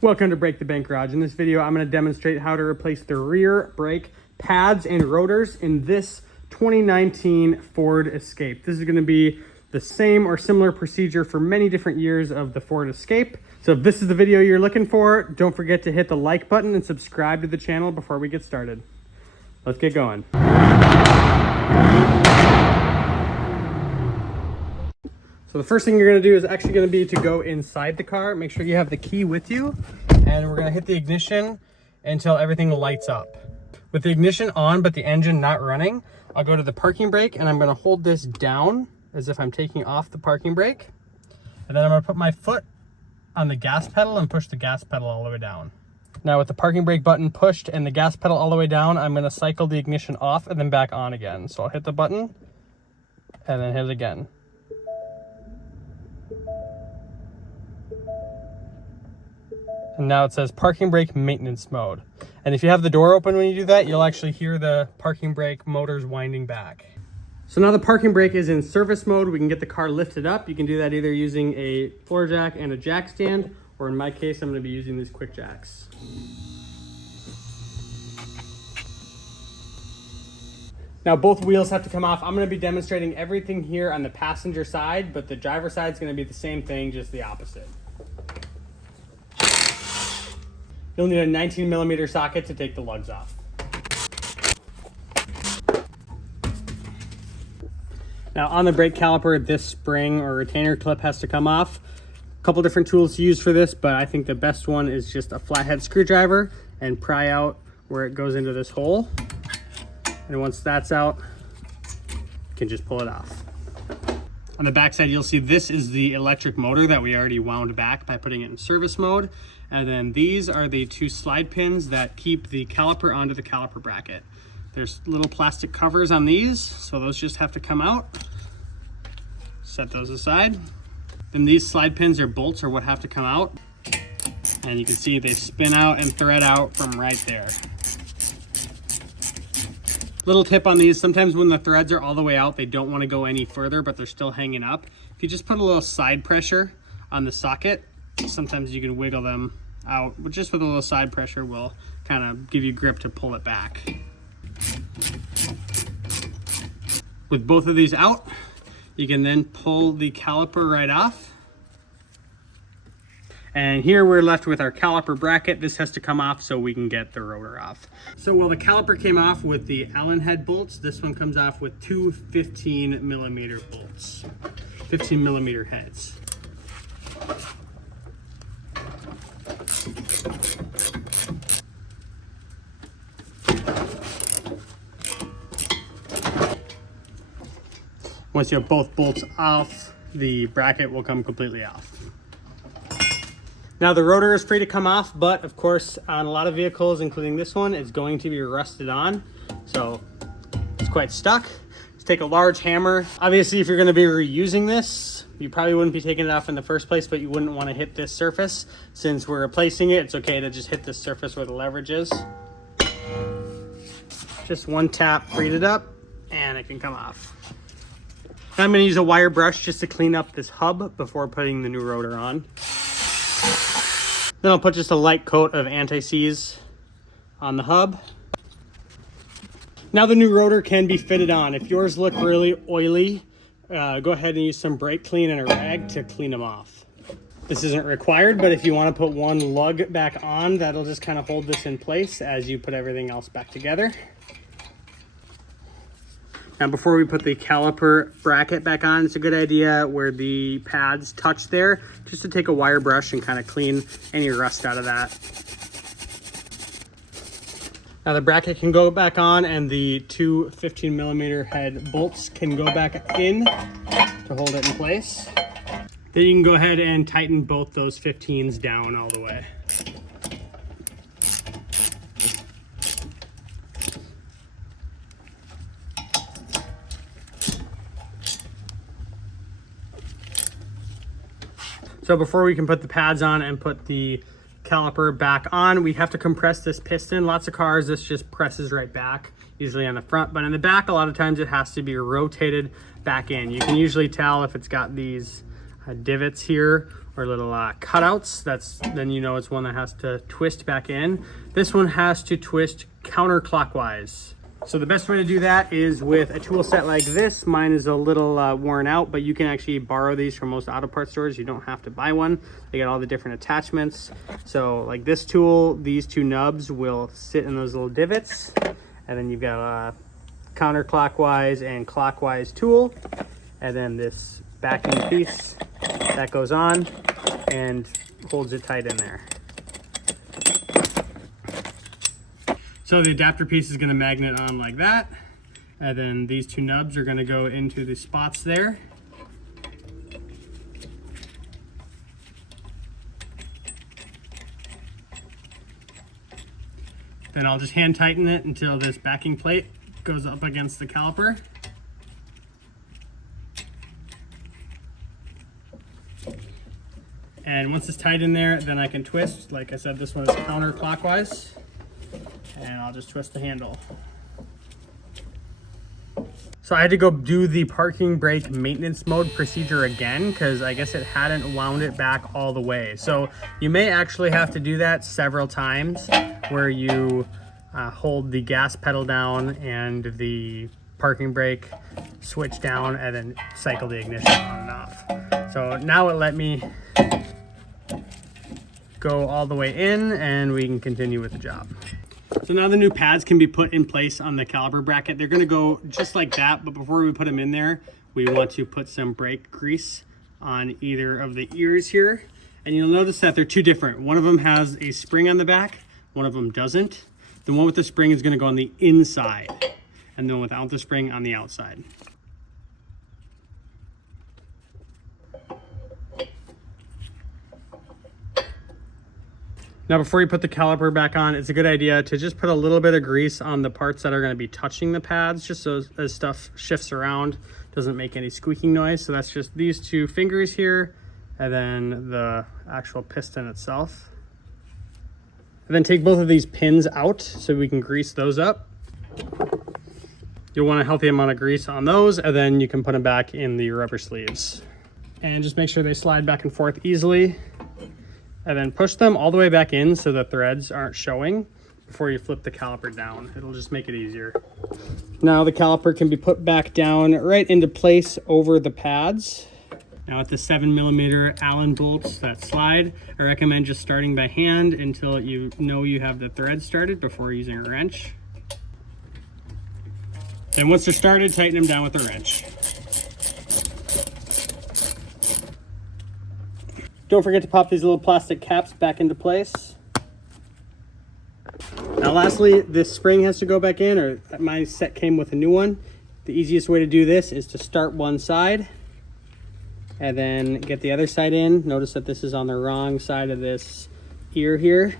Welcome to Break the Bank Garage. In this video, I'm going to demonstrate how to replace the rear brake pads and rotors in this 2019 Ford Escape. This is going to be the same or similar procedure for many different years of the Ford Escape. So if this is the video you're looking for, don't forget to hit the like button and subscribe to the channel before we get started. Let's get going. So the first thing you're going to do is actually going to be to go inside the car. Make sure you have the key with you. And we're going to hit the ignition until everything lights up. With the ignition on, but the engine not running, I'll go to the parking brake and I'm going to hold this down as if I'm taking off the parking brake. And then I'm going to put my foot on the gas pedal and push the gas pedal all the way down. Now with the parking brake button pushed and the gas pedal all the way down, I'm going to cycle the ignition off and then back on again. So I'll hit the button and then hit it again. And now it says parking brake maintenance mode. And if you have the door open when you do that, you'll actually hear the parking brake motors winding back. So now the parking brake is in service mode. We can get the car lifted up. You can do that either using a floor jack and a jack stand, or in my case, I'm going to be using these quick jacks. Now both wheels have to come off. I'm going to be demonstrating everything here on the passenger side, but the driver side is going to be the same thing, just the opposite. You'll need a 19mm socket to take the lugs off. Now on the brake caliper, this spring or retainer clip has to come off. A couple different tools to use for this, but I think the best one is just a flathead screwdriver and pry out where it goes into this hole. And once that's out, you can just pull it off. On the back side, you'll see this is the electric motor that we already wound back by putting it in service mode. And then these are the two slide pins that keep the caliper onto the caliper bracket. There's little plastic covers on these, so those just have to come out. Set those aside. Then these slide pins or bolts are what have to come out. And you can see they spin out and thread out from right there. Little tip on these, sometimes when the threads are all the way out, they don't want to go any further, but they're still hanging up. If you just put a little side pressure on the socket, sometimes you can wiggle them out, but just with a little side pressure will kind of give you grip to pull it back. With both of these out, you can then pull the caliper right off. And here we're left with our caliper bracket. This has to come off so we can get the rotor off. So while the caliper came off with the Allen head bolts, this one comes off with two 15mm bolts, 15mm heads. Once you have both bolts off, the bracket will come completely off. Now the rotor is free to come off, but of course on a lot of vehicles, including this one, it's going to be rusted on. So it's quite stuck. Just take a large hammer. Obviously, if you're gonna be reusing this, you probably wouldn't be taking it off in the first place, but you wouldn't wanna hit this surface. Since we're replacing it, it's okay to just hit this surface where the leverage is. Just one tap, freed it up, and it can come off. Now I'm going to use a wire brush just to clean up this hub before putting the new rotor on. Then I'll put just a light coat of anti-seize on the hub. Now the new rotor can be fitted on. If yours look really oily, go ahead and use some brake clean and a rag to clean them off. This isn't required, but if you want to put one lug back on, that'll just kind of hold this in place as you put everything else back together. Now before we put the caliper bracket back on, it's a good idea where the pads touch there, just to take a wire brush and kind of clean any rust out of that. Now the bracket can go back on and the two 15mm head bolts can go back in to hold it in place. Then you can go ahead and tighten both those 15s down all the way. So before we can put the pads on and put the caliper back on, we have to compress this piston. Lots of cars, this just presses right back, usually on the front, but in the back, a lot of times it has to be rotated back in. You can usually tell if it's got these divots here, or little cutouts. Then you know it's one that has to twist back in. This one has to twist counterclockwise. So the best way to do that is with a tool set like this. Mine is a little worn out, but you can actually borrow these from most auto parts stores. You don't have to buy one. They got all the different attachments. So like this tool, these two nubs will sit in those little divots. And then you've got a counterclockwise and clockwise tool. And then this backing piece that goes on and holds it tight in there. So the adapter piece is going to magnet on like that, and then these two nubs are going to go into the spots there. Then I'll just hand tighten it until this backing plate goes up against the caliper. And once it's tight in there, then I can twist. Like I said, this one is counterclockwise. And I'll just twist the handle. So I had to go do the parking brake maintenance mode procedure again because I guess it hadn't wound it back all the way. So you may actually have to do that several times where you hold the gas pedal down and the parking brake switch down and then cycle the ignition on and off. So now it let me go all the way in and we can continue with the job. So now the new pads can be put in place on the caliper bracket. They're going to go just like that, but before we put them in there, we want to put some brake grease on either of the ears here. And you'll notice that they're two different. One of them has a spring on the back, one of them doesn't. The one with the spring is going to go on the inside, and the one without the spring on the outside. Now before you put the caliper back on, it's a good idea to just put a little bit of grease on the parts that are going to be touching the pads, just so as stuff shifts around, doesn't make any squeaking noise. So that's just these two fingers here, and then the actual piston itself. And then take both of these pins out so we can grease those up. You'll want a healthy amount of grease on those, and then you can put them back in the rubber sleeves. And just make sure they slide back and forth easily. And then push them all the way back in so the threads aren't showing before you flip the caliper down. It'll just make it easier. Now the caliper can be put back down right into place over the pads. Now with the 7mm Allen bolts that slide, I recommend just starting by hand until you know you have the threads started before using a wrench. Then once they're started, tighten them down with a wrench. Don't forget to pop these little plastic caps back into place. Now lastly, this spring has to go back in, or my set came with a new one. The easiest way to do this is to start one side and then get the other side in. Notice that this is on the wrong side of this ear here,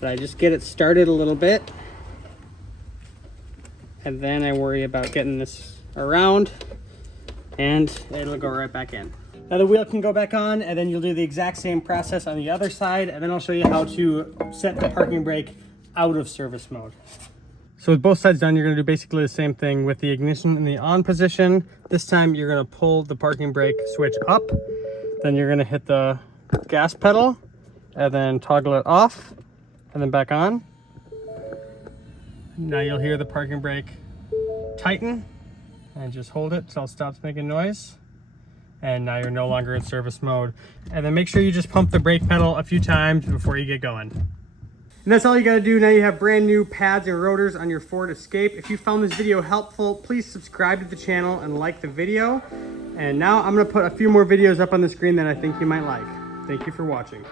but I just get it started a little bit. And then I worry about getting this around and it'll go right back in. Now the wheel can go back on, and then you'll do the exact same process on the other side, and then I'll show you how to set the parking brake out of service mode. So with both sides done, you're going to do basically the same thing with the ignition in the on position. This time you're going to pull the parking brake switch up, then you're going to hit the gas pedal, and then toggle it off, and then back on. Now you'll hear the parking brake tighten, and just hold it until it stops making noise. And now you're no longer in service mode. And then make sure you just pump the brake pedal a few times before you get going. And that's all you gotta do. Now you have brand new pads and rotors on your Ford Escape. If you found this video helpful, please subscribe to the channel and like the video. And now I'm gonna put a few more videos up on the screen that I think you might like. Thank you for watching.